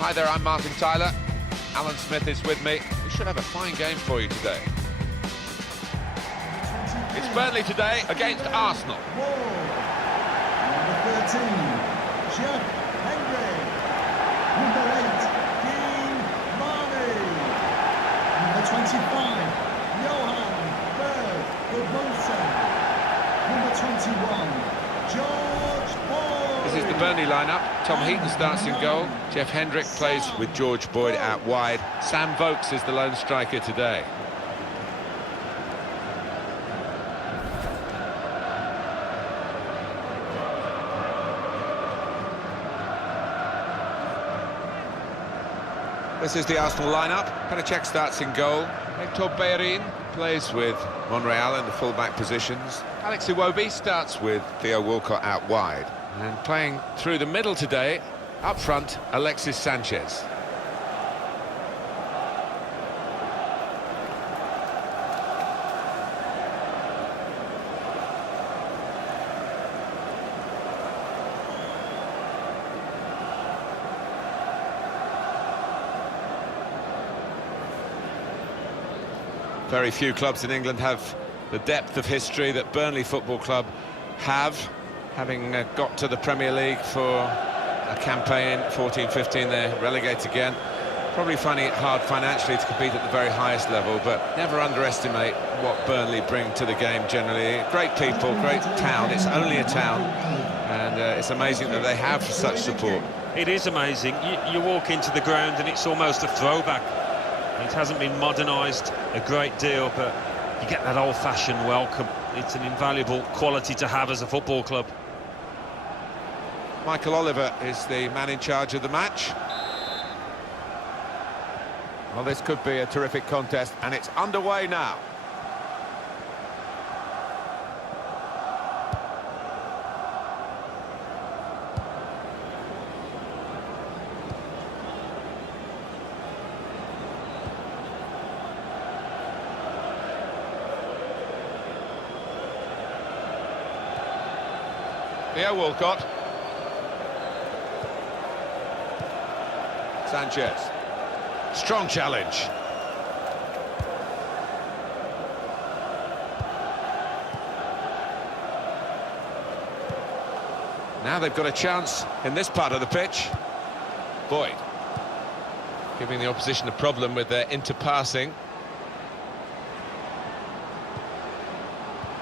Hi there, I'm Martin Tyler. Alan Smith is with me. We should have a fine game for you today. It's Burnley today against Arsenal. Moor. Number 13, Jeff Hendry. Number 8, Dean Marley. Number 25, Johan Berg Wilson. Number 21, George Boyd. This is the Burnley lineup. Tom Heaton starts in goal. Jeff Hendrick plays with George Boyd out wide. Sam Vokes is the lone striker today. This is the Arsenal lineup. Panacek starts in goal. Hector Bellerin plays with Monreal in the full-back positions. Alex Iwobi starts with Theo Walcott out wide. And playing through the middle today, up front, Alexis Sanchez. Very few clubs in England have the depth of history that Burnley Football Club have, having got to the Premier League for a campaign, 14-15, they're relegated again. Probably finding it hard financially to compete at the very highest level, but never underestimate what Burnley bring to the game generally. Great people, great town, it's only a town, and it's amazing that they have such support. It is amazing. You walk into the ground and it's almost a throwback. It hasn't been modernised a great deal, but you get that old-fashioned welcome. It's an invaluable quality to have as a football club. Michael Oliver is the man in charge of the match. Well, this could be a terrific contest, and it's underway now. Theo Walcott. Sanchez. Strong challenge. Now they've got a chance in this part of the pitch. Boyd. Giving the opposition a problem with their interpassing.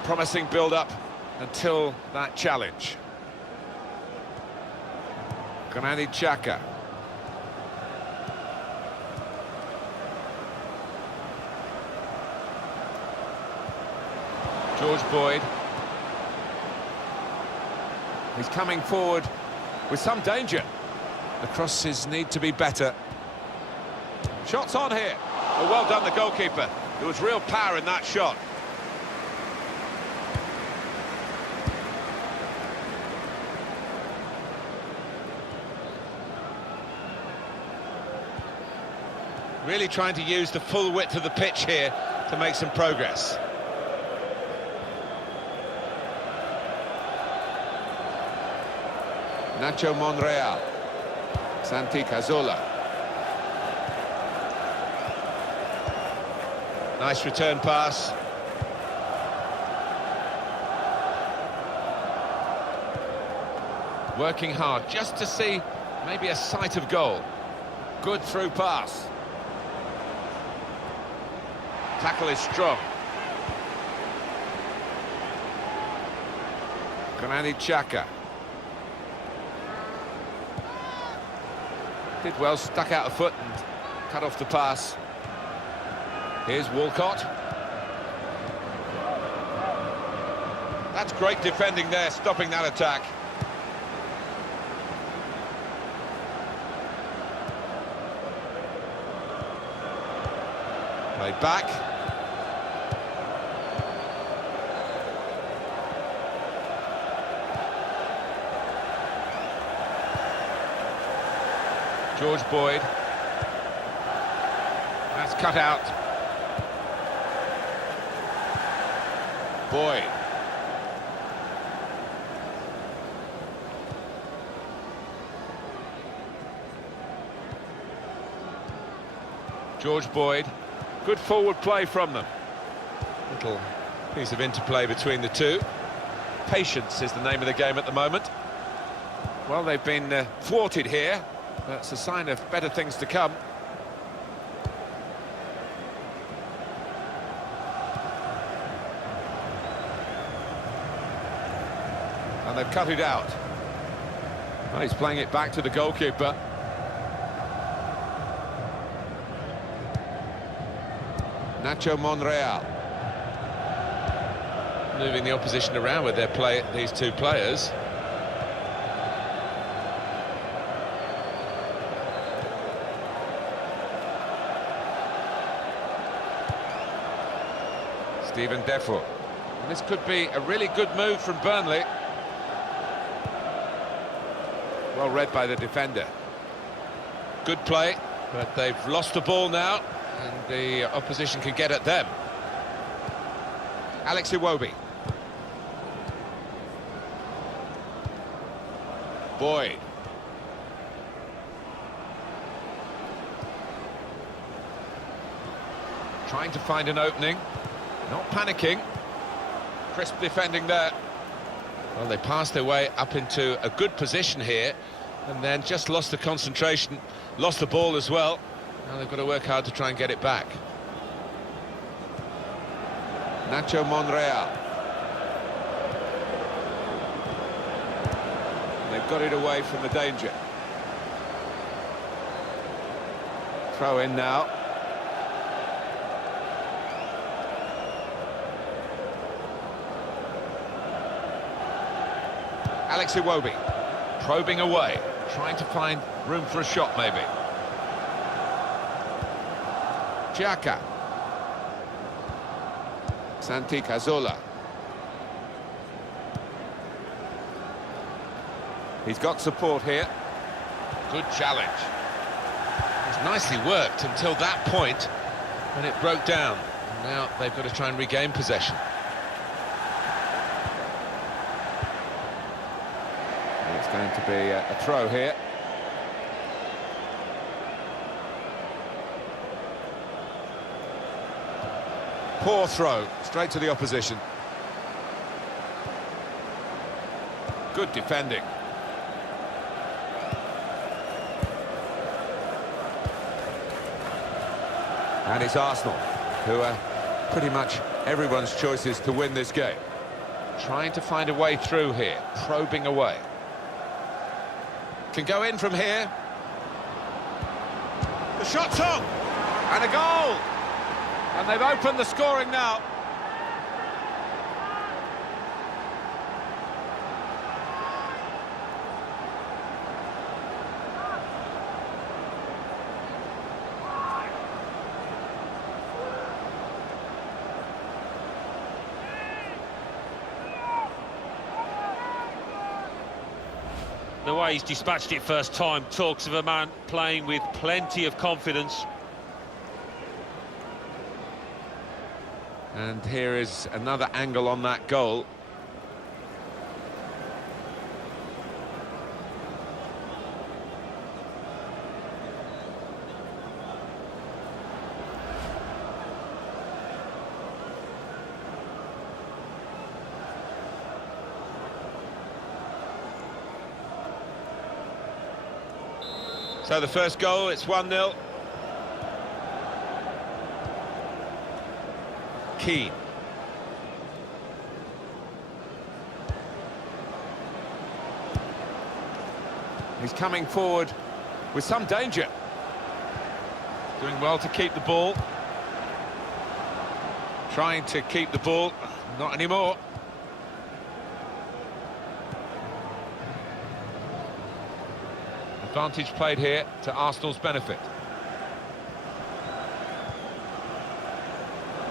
Promising build-up until that challenge. Granit Xhaka. George Boyd. He's coming forward with some danger. The crosses need to be better. Shots on here. Oh, well done, the goalkeeper. There was real power in that shot. Really trying to use the full width of the pitch here to make some progress. Nacho Monreal. Santi Cazorla. Nice return pass. Working hard just to see maybe a sight of goal. Good through pass. Tackle is strong. Granit Xhaka. Did well, stuck out a foot and cut off the pass. Here's Walcott. That's great defending there, stopping that attack. Played back. George Boyd. That's cut out. Boyd. George Boyd. Good forward play from them. Little piece of interplay between the two. Patience is the name of the game at the moment. Well, they've been thwarted here. That's a sign of better things to come. And they've cut it out. Well, he's playing it back to the goalkeeper. Nacho Monreal. Moving the opposition around with these two players. Stephen Defoe. This could be a really good move from Burnley. Well read by the defender. Good play, but they've lost the ball now, and the opposition can get at them. Alex Iwobi. Boyd. Trying to find an opening. Not panicking. Crisp defending there. Well, they passed their way up into a good position here, and then just lost the concentration, lost the ball as well. Now they've got to work hard to try and get it back. Nacho Monreal. They've got it away from the danger. Throw in now. Alex Iwobi, probing away, trying to find room for a shot maybe. Xhaka. Santi Cazorla. He's got support here. Good challenge. It's nicely worked until that point when it broke down. And now they've got to try and regain possession. It's going to be a throw here. Poor throw, straight to the opposition. Good defending. And it's Arsenal, who are pretty much everyone's choices to win this game. Trying to find a way through here, probing away. Can go in from here. The shot's on! And a goal! And they've opened the scoring now. The way he's dispatched it first time talks of a man playing with plenty of confidence. And here is another angle on that goal. So the first goal, it's 1-0. Keane. He's coming forward with some danger. Doing well to keep the ball. Trying to keep the ball. Not anymore. Advantage played here to Arsenal's benefit.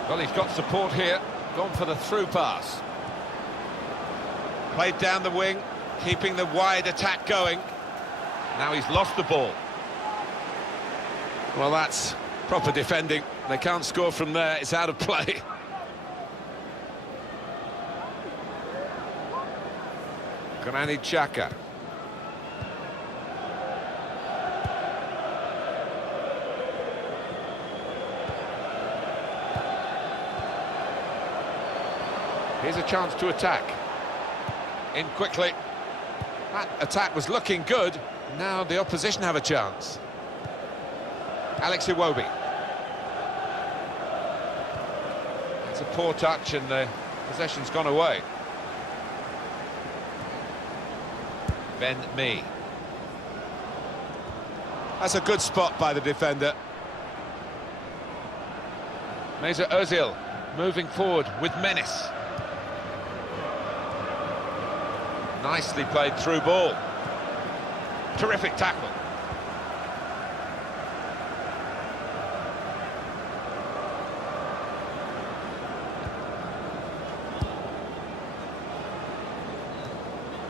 Well, he's got support here. Gone for the through pass. Played down the wing, keeping the wide attack going. Now he's lost the ball. Well, that's proper defending. They can't score from there. It's out of play. Granit Xhaka. Here's a chance to attack. In quickly. That attack was looking good. Now the opposition have a chance. Alex Iwobi. It's a poor touch and the possession's gone away. Ben Mee. That's a good spot by the defender. Mesut Ozil moving forward with menace. Nicely played through ball. Terrific tackle.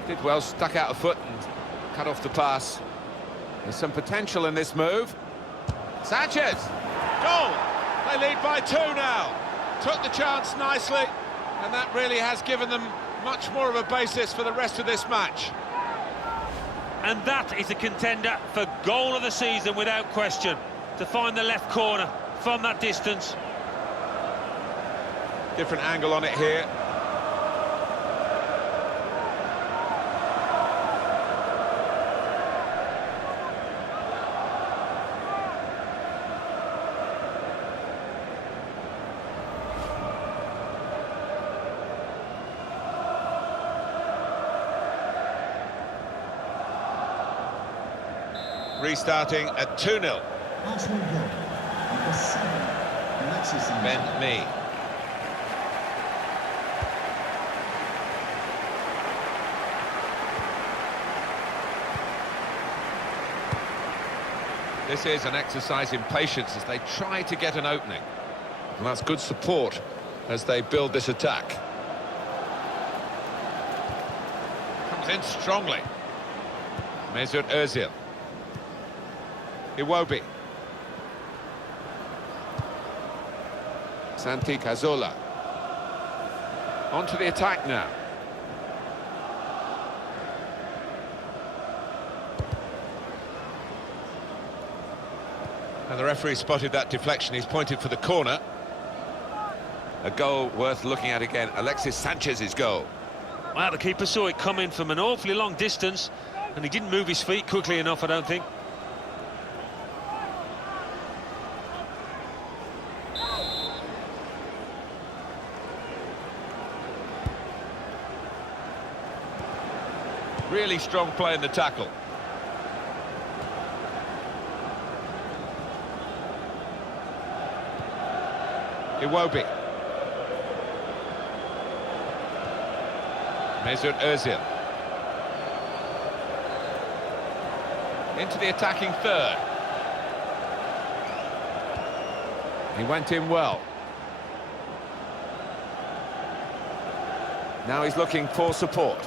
Did well, stuck out a foot and cut off the pass. There's some potential in this move. Sanchez! Goal! They lead by 2 now. Took the chance nicely, and that really has given them much more of a basis for the rest of this match. And that is a contender for goal of the season without question. To find the left corner from that distance. Different angle on it here. Restarting at 2-0. Arsenal goal, number 7, Alexis Sanchez. Ben Mee. This is an exercise in patience as they try to get an opening. And that's good support as they build this attack. Comes in strongly. Mesut Ozil. Iwobi. Santi Cazorla. On to the attack now. And the referee spotted that deflection. He's pointed for the corner. A goal worth looking at again. Alexis Sanchez's goal. Well, the keeper saw it coming from an awfully long distance, and he didn't move his feet quickly enough, I don't think. Really strong play in the tackle. Iwobi. Mesut Ozil. Into the attacking third. He went in well. Now he's looking for support.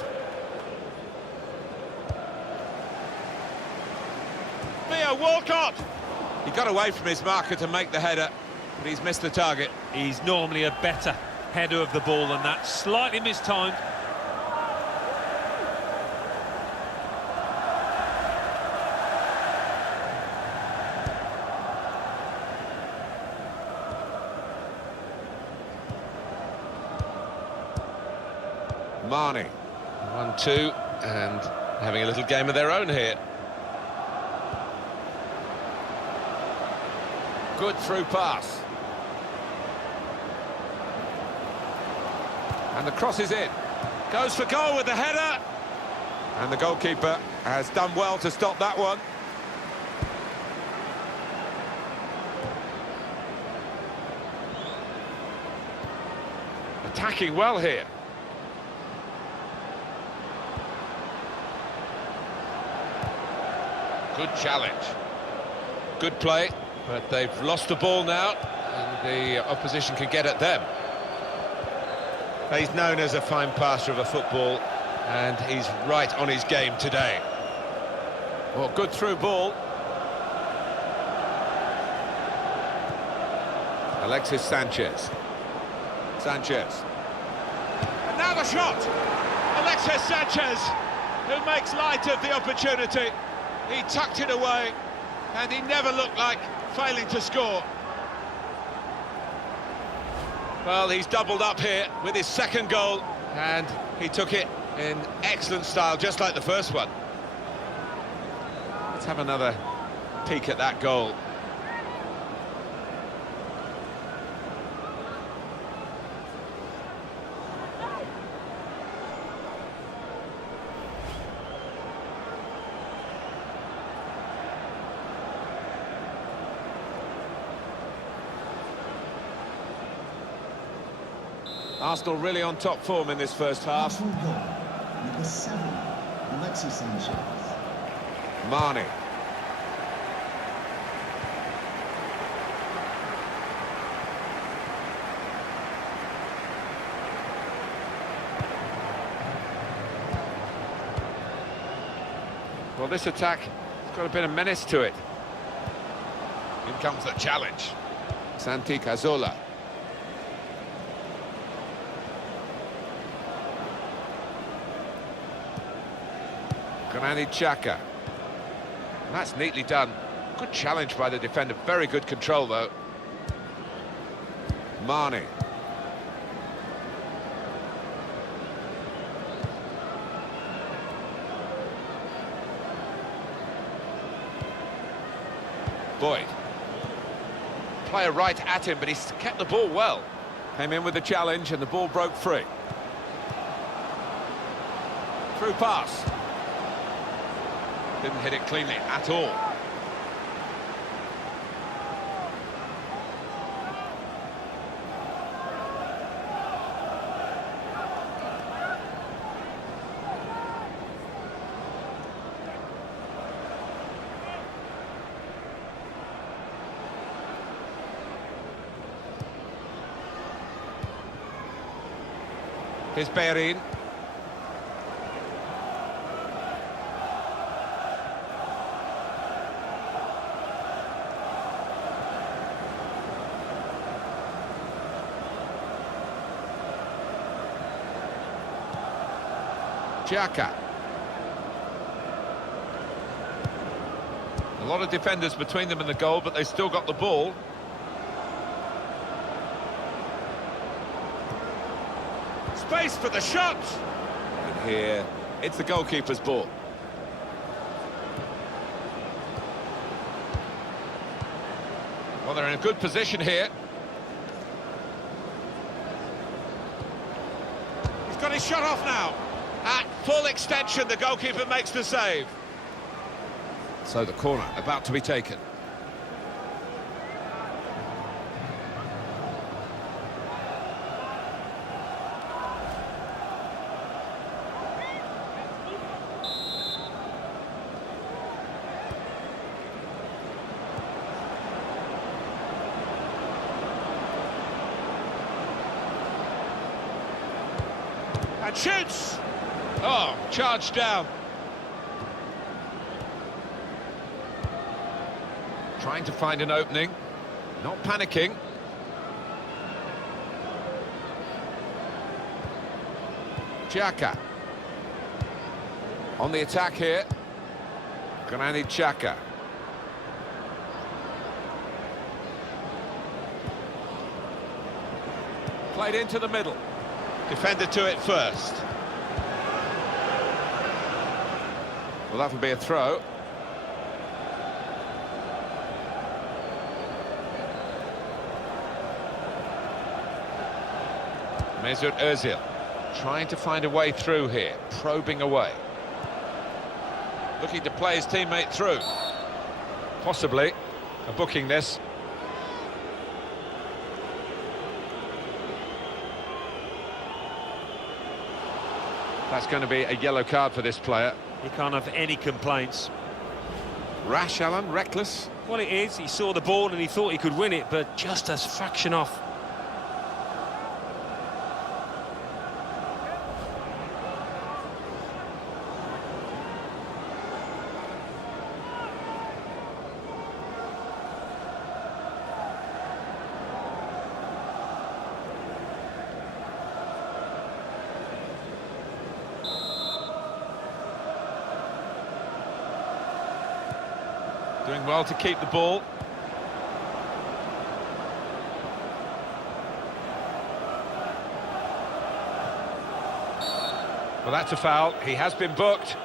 Walcott! He got away from his marker to make the header, but he's missed the target. He's normally a better header of the ball than that. Slightly mistimed. Marnie. 1-2, and having a little game of their own here. Good through pass. And the cross is in. Goes for goal with the header. And the goalkeeper has done well to stop that one. Attacking well here. Good challenge. Good play. But they've lost the ball now, and the opposition can get at them. He's known as a fine passer of a football, and he's right on his game today. Well, good through ball. Alexis Sanchez. Sanchez. And now the shot! Alexis Sanchez, who makes light of the opportunity. He tucked it away, and he never looked like failing to score. Well, he's doubled up here with his second goal, and he took it in excellent style, just like the first one. Let's have another peek at that goal. Arsenal really on top form in this first half. Arsenal goal, number 7, Alexis Sanchez. Marnie. Well, this attack has got a bit of menace to it. In comes the challenge. Santi Cazorla. Granit Xhaka. That's neatly done. Good challenge by the defender. Very good control, though. Marnie. Boyd. Player right at him, but he's kept the ball well. Came in with the challenge and the ball broke free. Through pass. Didn't hit it cleanly at all. Here's Bellerin. Xhaka. A lot of defenders between them and the goal, but they still got the ball. Space for the shot! And here, it's the goalkeeper's ball. Well, they're in a good position here. He's got his shot off now. At full extension, the goalkeeper makes the save. So the corner about to be taken. And shoots! Oh, charged down. Trying to find an opening, not panicking. Xhaka. On the attack here. Granit Xhaka. Played into the middle. Defender to it first. Well, that'll be a throw. Mesut Ozil trying to find a way through here, probing away. Looking to play his teammate through. Possibly a booking this. That's going to be a yellow card for this player. He can't have any complaints. Rash, Alan, reckless. Well, it is. He saw the ball and he thought he could win it, but just a fraction off. Doing well to keep the ball. Well, that's a foul. He has been booked.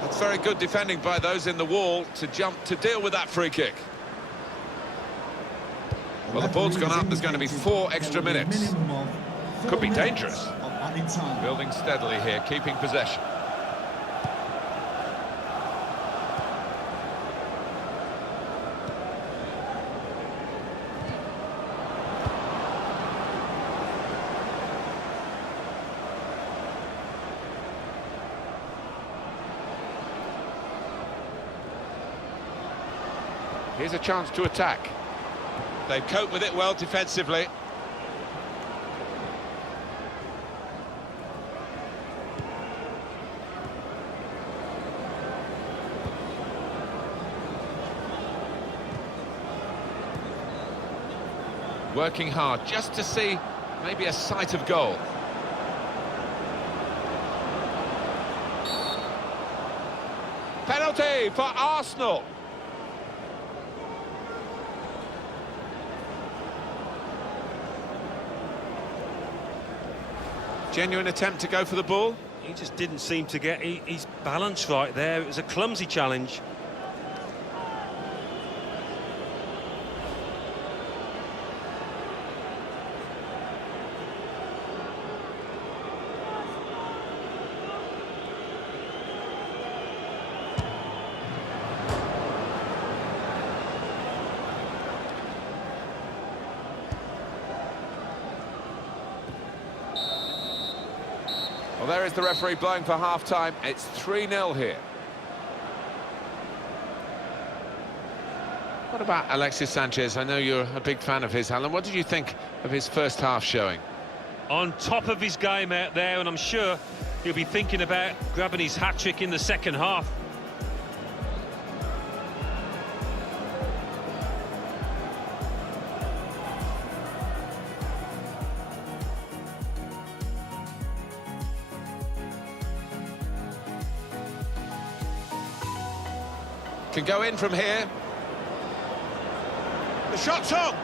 That's very good defending by those in the wall to jump to deal with that free kick. Well, the ball's gone up. There's going to be 4 extra minutes. Could be dangerous. Building steadily here, keeping possession. Here's a chance to attack. They've coped with it well defensively. Working hard just to see maybe a sight of goal. Penalty for Arsenal. Genuine attempt to go for the ball. He just didn't seem to get his balance right there. It was a clumsy challenge. Well, there is the referee blowing for half-time. It's 3-0 here. What about Alexis Sanchez? I know you're a big fan of his, Alan. What did you think of his first half showing? On top of his game out there, and I'm sure he'll be thinking about grabbing his hat-trick in the second half. Can go in from here. The shot's on!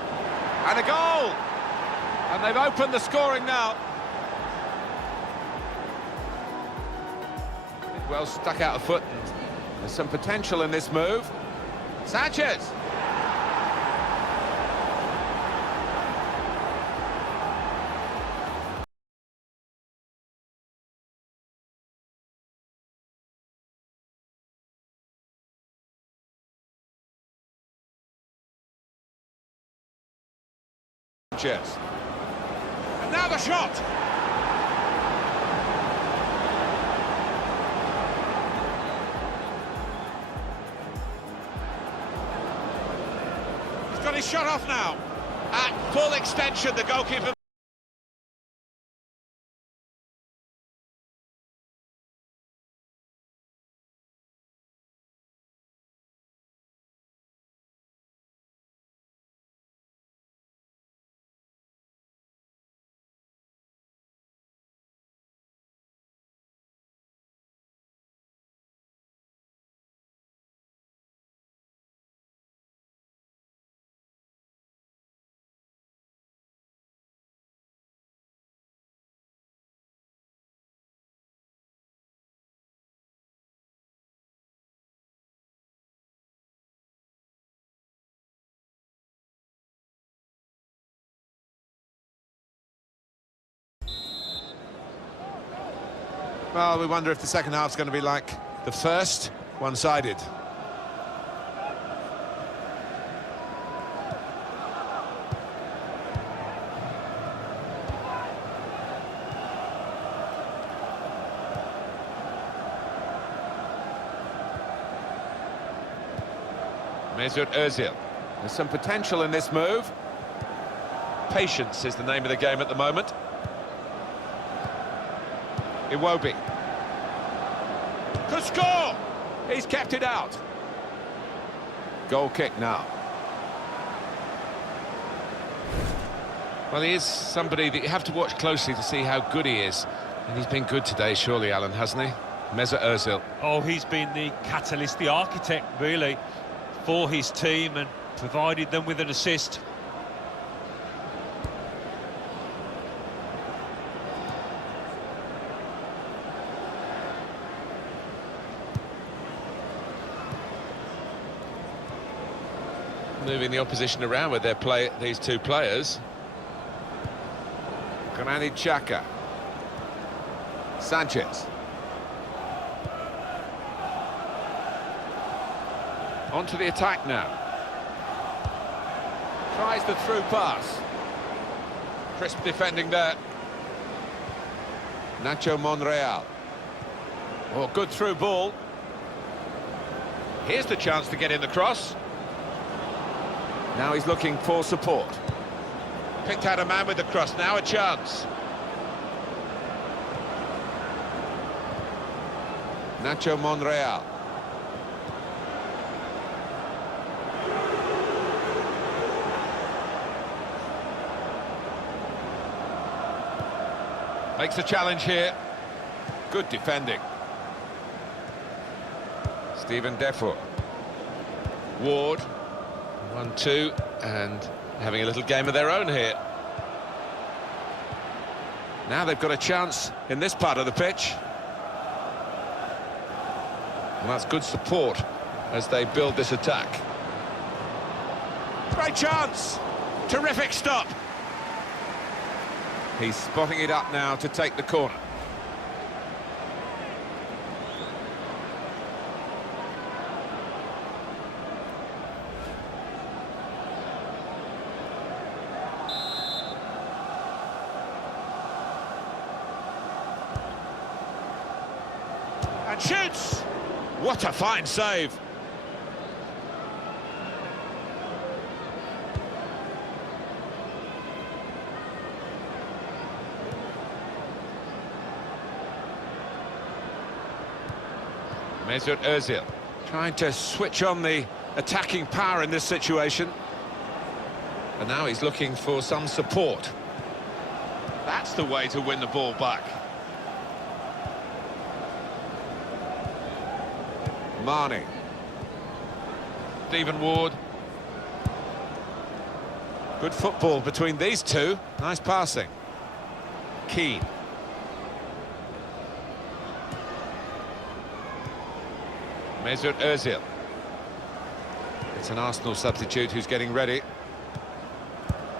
And a goal! And they've opened the scoring now. Well stuck out a foot. There's some potential in this move. Sanchez! Sanchez. And now the shot! He's got his shot off now. At full extension, the goalkeeper. Well, we wonder if the second half's going to be like the first, one-sided. Mesut Ozil. There's some potential in this move. Patience is the name of the game at the moment. Iwobi. Could score! He's kept it out. Goal kick now. Well, he is somebody that you have to watch closely to see how good he is. And he's been good today, surely, Alan, hasn't he? Mesut Ozil. Oh, he's been the catalyst, the architect, really, for his team and provided them with an assist. Moving the opposition around with these two players. Granit Xhaka. Sanchez. On to the attack now. Tries the through pass. Crisp defending there. Nacho Monreal. Oh, good through ball. Here's the chance to get in the cross. Now he's looking for support. Picked out a man with the cross, now a chance. Nacho Monreal. Makes a challenge here. Good defending. Stephen Defoe. Ward. 1-2, and having a little game of their own here. Now they've got a chance in this part of the pitch. And that's good support as they build this attack. Great chance! Terrific stop! He's spotting it up now to take the corner. And shoots! What a fine save! Mesut Ozil trying to switch on the attacking power in this situation. And now he's looking for some support. That's the way to win the ball back. Marnie. Stephen Ward. Good football between these two. Nice passing. Keane. Mesut Ozil. It's an Arsenal substitute who's getting ready.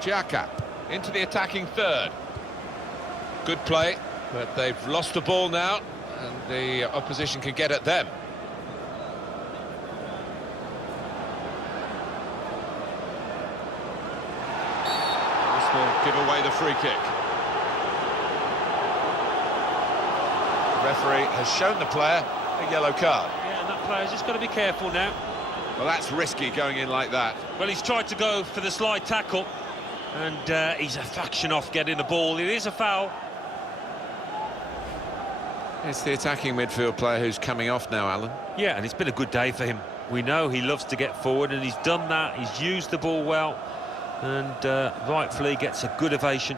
Xhaka into the attacking third. Good play, but they've lost the ball now, and the opposition can get at them. Give away the free kick. The referee has shown the player a yellow card. Yeah, and that player's just got to be careful now. Well, that's risky going in like that. Well, he's tried to go for the slide tackle, and he's a fraction off getting the ball. It is a foul. It's the attacking midfield player who's coming off now, Alan. Yeah, and it's been a good day for him. We know he loves to get forward, and he's done that. He's used the ball well. And rightfully gets a good ovation.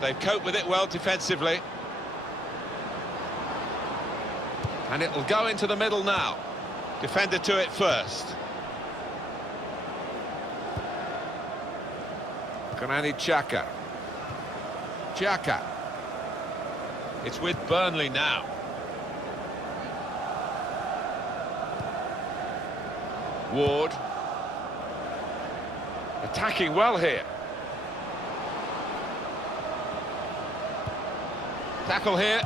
They've coped with it well defensively. And it'll go into the middle now. Defender to it first. Granit Xhaka. Xhaka. It's with Burnley now. Ward. Attacking well here. Tackle here.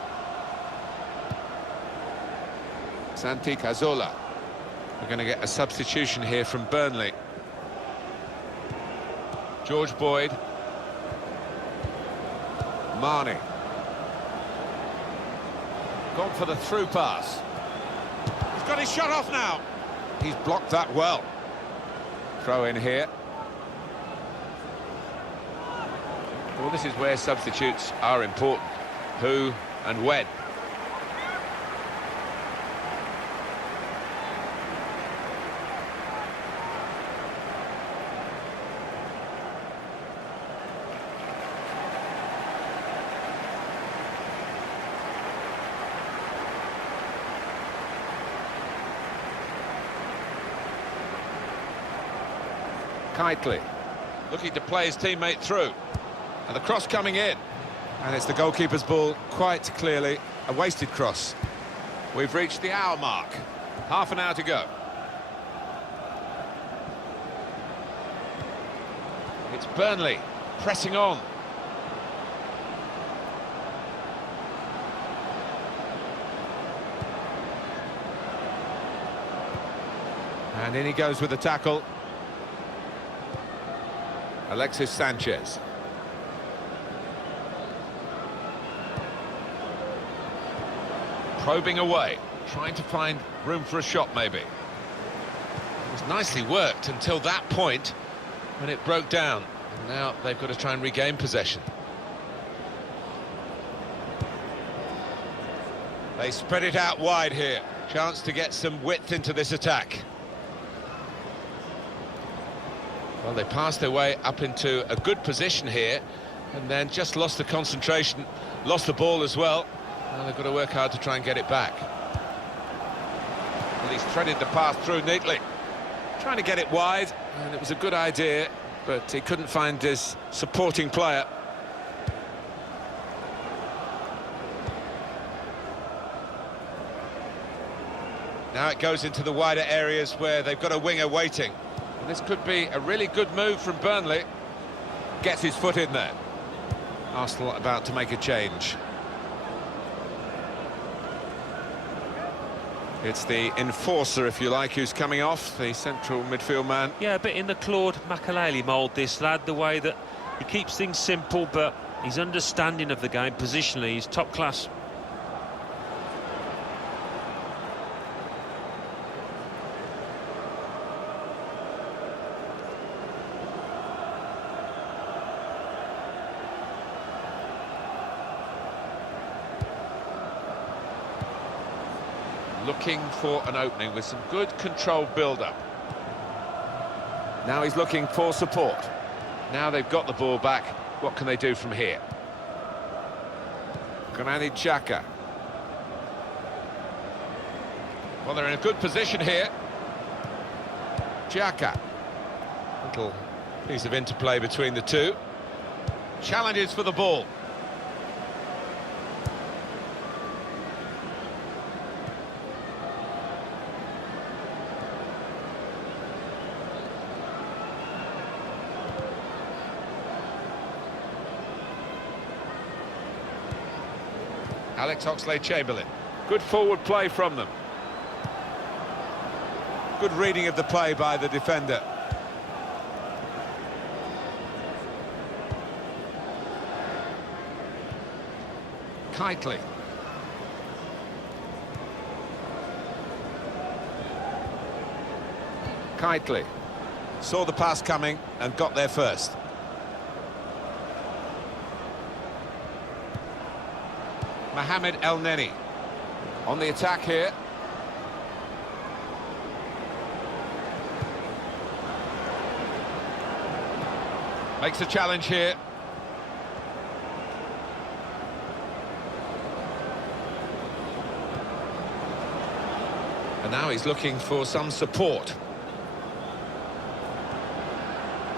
Santi Cazorla. We're going to get a substitution here from Burnley. George Boyd. Marnie. Gone for the through pass. He's got his shot off now. He's blocked that well. Throw in here. Well, this is where substitutes are important. Who and when. Kitely looking to play his teammate through, and the cross coming in, and it's the goalkeeper's ball, quite clearly a wasted cross. We've reached the hour mark, half an hour to go. It's Burnley pressing on. And in he goes with the tackle. Alexis Sanchez. Probing away, trying to find room for a shot maybe. It was nicely worked until that point when it broke down. And now they've got to try and regain possession. They spread it out wide here. Chance to get some width into this attack. Well, they passed their way up into a good position here and then just lost the concentration, lost the ball as well. Now they've got to work hard to try and get it back. Well, he's threaded the pass through neatly. Trying to get it wide, and it was a good idea, but he couldn't find his supporting player. Now it goes into the wider areas where they've got a winger waiting. And this could be a really good move from Burnley. Gets his foot in there. Arsenal about to make a change. It's the enforcer, if you like, who's coming off, the central midfield man. Yeah, a bit in the Claude Makelele mould, this lad, the way that he keeps things simple, but his understanding of the game positionally is top class. Looking for an opening with some good controlled build-up. Now he's looking for support. Now they've got the ball back. What can they do from here? Granit Xhaka. Well, they're in a good position here. Xhaka. Little piece of interplay between the two. Challenges for the ball. Alex Oxlade-Chamberlain. Good forward play from them. Good reading of the play by the defender. Kitely. Kitely. Saw the pass coming and got there first. Mohamed El Neni on the attack here. Makes a challenge here. And now he's looking for some support.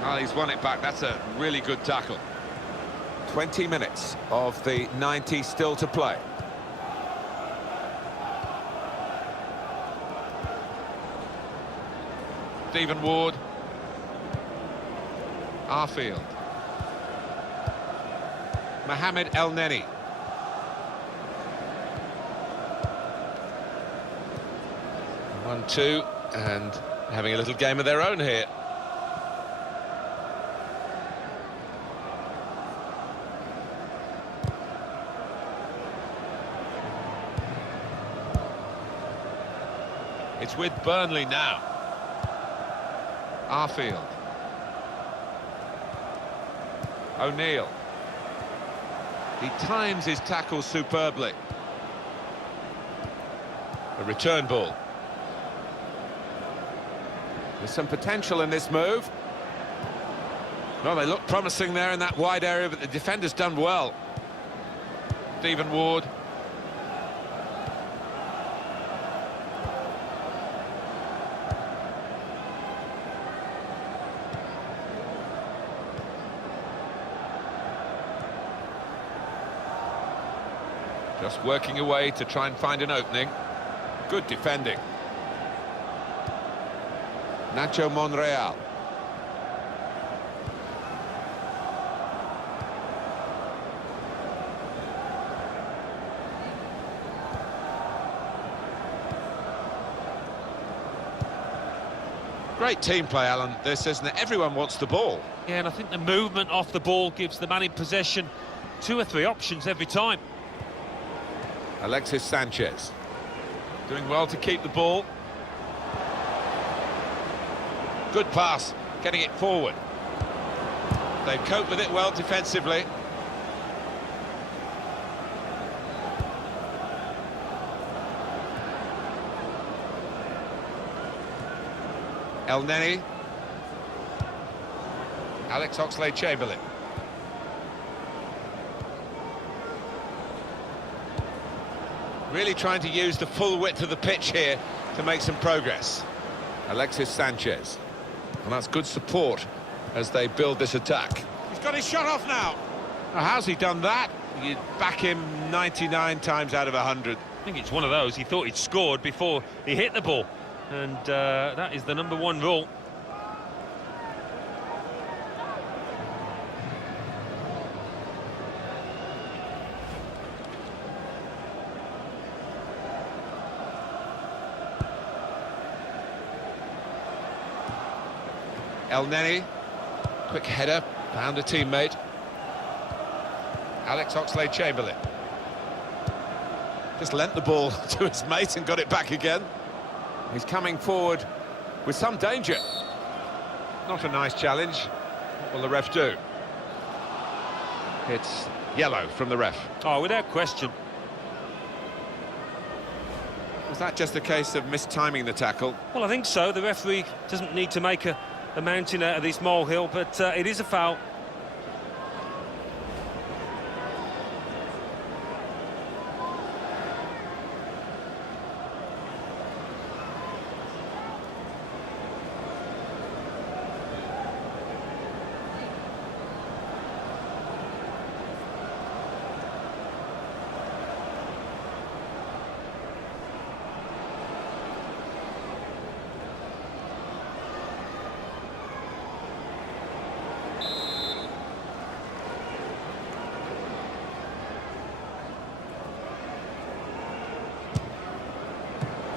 Oh, he's won it back. That's a really good tackle. 20 minutes of the 90 still to play. Stephen Ward. Arfield. Mohamed El Neni. One, two, and having a little game of their own here. It's with Burnley now. Arfield. O'Neill. He times his tackles superbly. A return ball. There's some potential in this move. Well, they look promising there in that wide area, but the defender's done well. Stephen Ward. Just working away to try and find an opening. Good defending. Nacho Monreal. Great team play, Alan, this, isn't it? Everyone wants the ball. Yeah, and I think the movement off the ball gives the man in possession 2 or 3 options every time. Alexis Sanchez. Doing well to keep the ball. Good pass, getting it forward. They've coped with it well defensively. El Neni. Alex Oxlade-Chamberlain. Really trying to use the full width of the pitch here to make some progress. Alexis Sanchez. And that's good support as they build this attack. He's got his shot off now. Now, how's he done that? You'd back him 99 times out of 100. I think it's one of those. He thought he'd scored before he hit the ball. And that is the #1 rule. El Neni, quick header, found a teammate. Alex Oxlade-Chamberlain. Just lent the ball to his mate and got it back again. He's coming forward with some danger. Not a nice challenge. What will the ref do? It's yellow from the ref. Oh, without question. Was that just a case of mistiming the tackle? Well, I think so. The referee doesn't need to make a mountain out of this molehill, but it is a foul.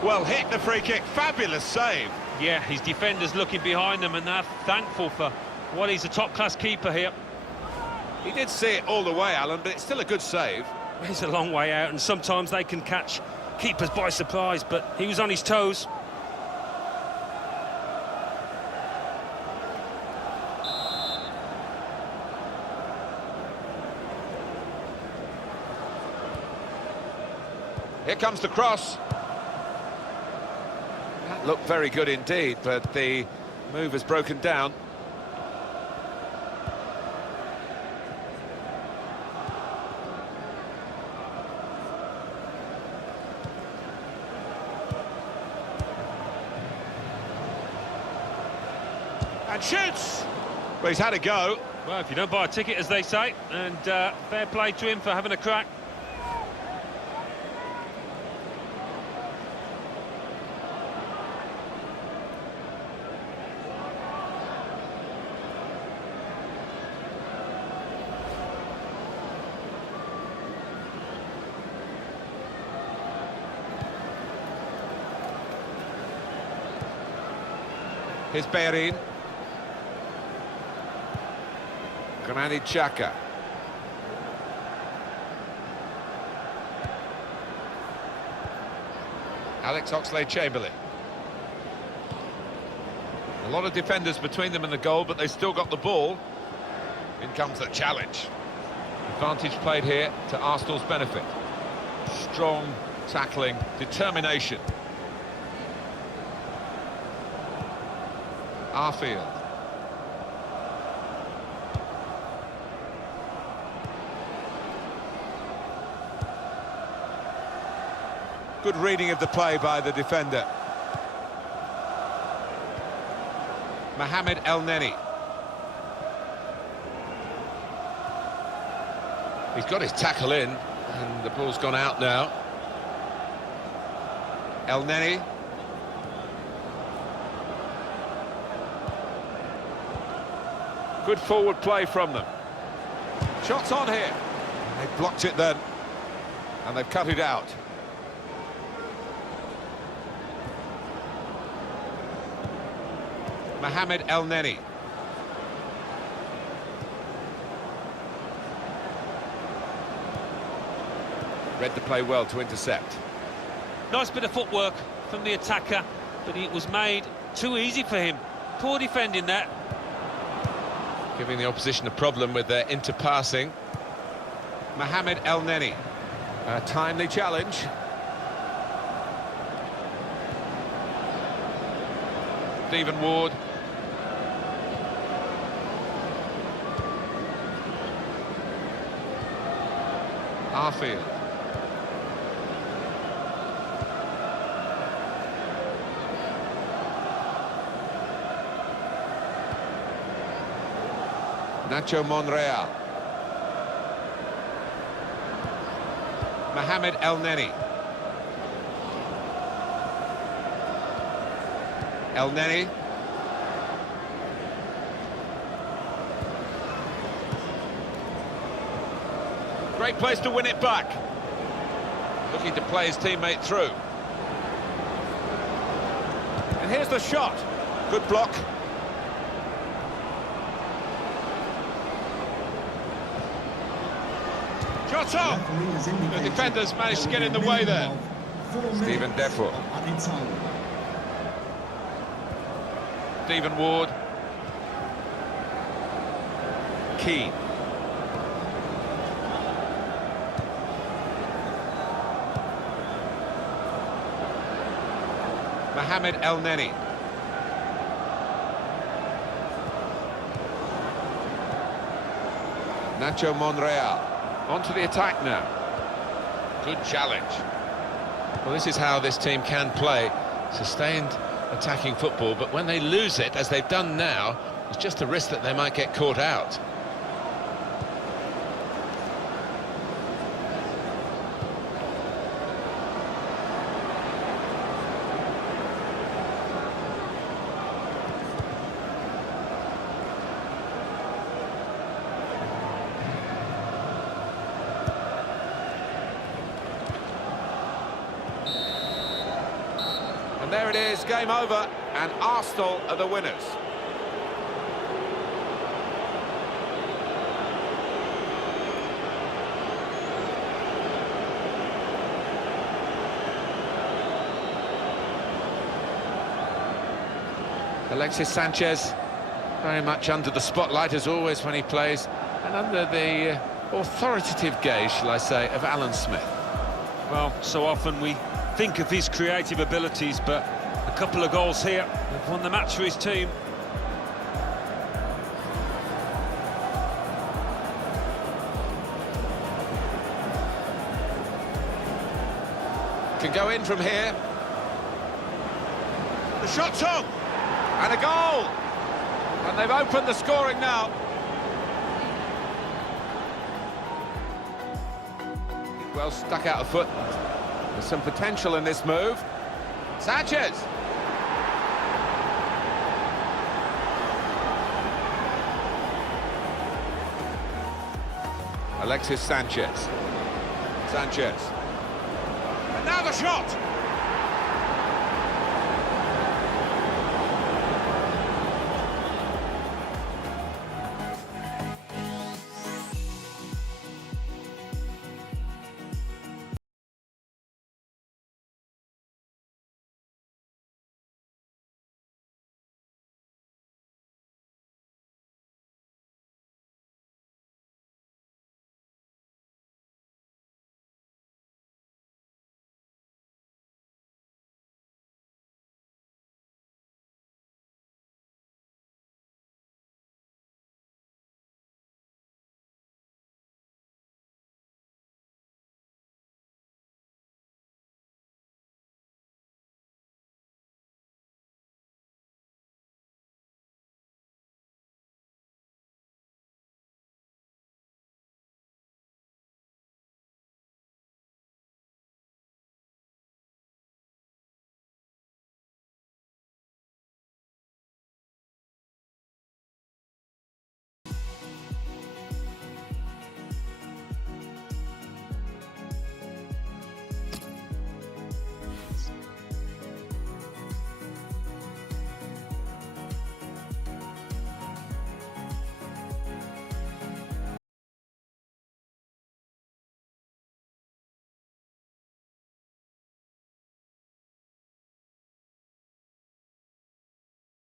Well hit, the free kick, fabulous save. Yeah, his defenders looking behind them, and they're thankful for what he's a top-class keeper here. He did see it all the way, Alan, but it's still a good save. He's a long way out, and sometimes they can catch keepers by surprise, but he was on his toes. Here comes the cross. That looked very good indeed, but the move has broken down. And shoots! Well, he's had a go. Well, if you don't buy a ticket, as they say, and fair play to him for having a crack. Here's Bellerin. Granit Xhaka. Alex Oxlade-Chamberlain. A lot of defenders between them and the goal, but they still got the ball. In comes the challenge. Advantage played here to Arsenal's benefit. Strong tackling, determination. Arfield. Good reading of the play by the defender. Mohamed El-Neni. He's got his tackle in, and the ball's gone out now. El-Neni. Good forward play from them. Shots on here. They blocked it then, and they've cut it out. Mohamed El-Neni. Read the play well to intercept. Nice bit of footwork from the attacker, but it was made too easy for him. Poor defending there. Giving the opposition a problem with their interpassing. Mohamed El-Neni. A timely challenge. Stephen Ward. Arfield. Nacho Monreal. Mohamed El-Neni. El-Neni. Great place to win it back. Looking to play his teammate through. And here's the shot. Good block. Shot on! The defenders managed to get in the way there. Stephen Defoe. Stephen Ward. Keane. Mohamed El-Neni. Nacho Monreal. Onto the attack now. Good challenge. Well, this is how this team can play. Sustained attacking football, but when they lose it, as they've done now, it's just a risk that they might get caught out. And there it is, game over, and Arsenal are the winners. Alexis Sanchez, very much under the spotlight as always when he plays, and under the authoritative gaze, shall I say, of Alan Smith. Well, so often we think of his creative abilities, but a couple of goals here have won the match for his team. Can go in from here. The shot's on! And a goal! And they've opened the scoring now. Well, stuck out a foot. There's some potential in this move. Sanchez! Alexis Sanchez. Sanchez. And now the shot!